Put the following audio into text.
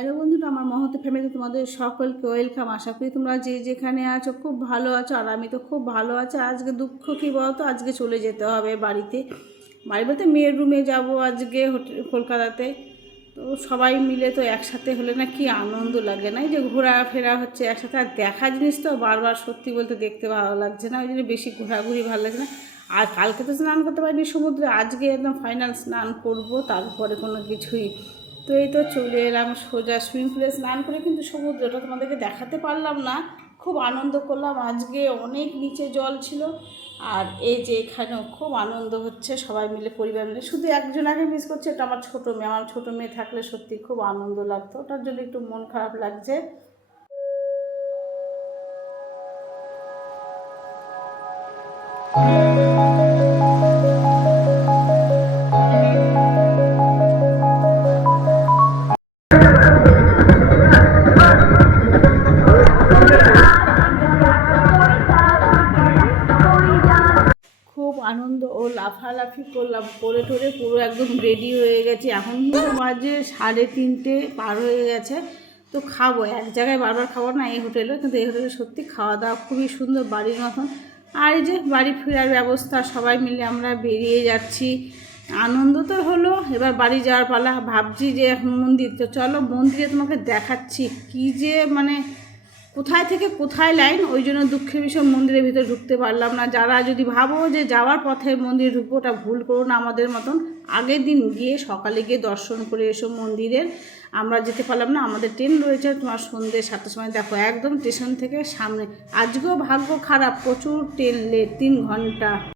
Hello বন্ধুরা, আমার মহৎ ফ্যামিলিতে তোমাদের সকলকে ওয়েলকাম। আশা করি তোমরা যে যেখানে আছো খুব ভালো আছো, আর আমি তো খুব ভালো আছি। আজকে দুঃখ কী বলতো, আজকে চলে যেতে হবে বাড়ি বলতে মেয়ের রুমে যাব আজকে কলকাতাতে। তো সবাই মিলে তো একসাথে হলে না কি আনন্দ লাগে, না এই যে ঘোরাফেরা হচ্ছে একসাথে, আর দেখা জিনিস তো বারবার সত্যি বলতে দেখতে ভালো লাগছে না, ওই জন্য বেশি ঘোরাঘুরি ভালো লাগছে না। আর কালকে তো স্নান করতে পারিনি সমুদ্রে, আজকে একদম ফাইনাল স্নান করব, তারপরে কোনো কিছুই। তো এই তো চলে এলাম সোজা সুইমিং পুলে স্নান করে, কিন্তু সমুদ্রটা তোমাদেরকে দেখাতে পারলাম না। খুব আনন্দ করলাম আজকে, অনেক নিচে জল ছিল। আর এই যে এখানেও খুব আনন্দ হচ্ছে সবাই মিলে, পরিবার মিলে। শুধু একজন আগে মিস করছে, এটা আমার ছোটো মেয়ে। আমার ছোটো মেয়ে থাকলে সত্যি খুব আনন্দ লাগতো, ওটার জন্য একটু মন খারাপ লাগছে। খুব আনন্দ ও লাফালাফি করলাম, করে টোরে পুরো একদম রেডি হয়ে গেছি। এখন কিন্তু বাজে 3:30 পার হয়ে গেছে। তো খাবো এক জায়গায়, বারবার খাবো না এই হোটেলে, কিন্তু এই হোটেলে সত্যি খাওয়া দাওয়া খুবই সুন্দর, বাড়ির মতন। আর এই যে বাড়ি ফেরার ব্যবস্থা, সবাই মিলে আমরা বেরিয়ে যাচ্ছি। আনন্দ তো হলো, এবার বাড়ি যাওয়ার পালা। ভাবছি যে মন্দির, তো চলো মন্দিরে তোমাকে দেখাচ্ছি কি যে মানে কোথায় থেকে কোথায় লাইন। ওই জন্য দুঃখের বিষয় মন্দিরের ভিতরে ঢুকতে পারলাম না। যারা যদি ভাবো যে যাওয়ার পথে মন্দিরে ঢুকবো, ওটা ভুল করো না আমাদের মতন। আগের দিন গিয়ে সকালে গিয়ে দর্শন করে এসো মন্দিরের। আমরা যেতে পারলাম না, আমাদের ট্রেন রয়েছে তোমার সন্ধ্যে 7টার সময়। দেখো একদম স্টেশন থেকে সামনে। আজকেও ভাগ্য খারাপ, প্রচুর ট্রেন লেট, 3 ঘন্টা।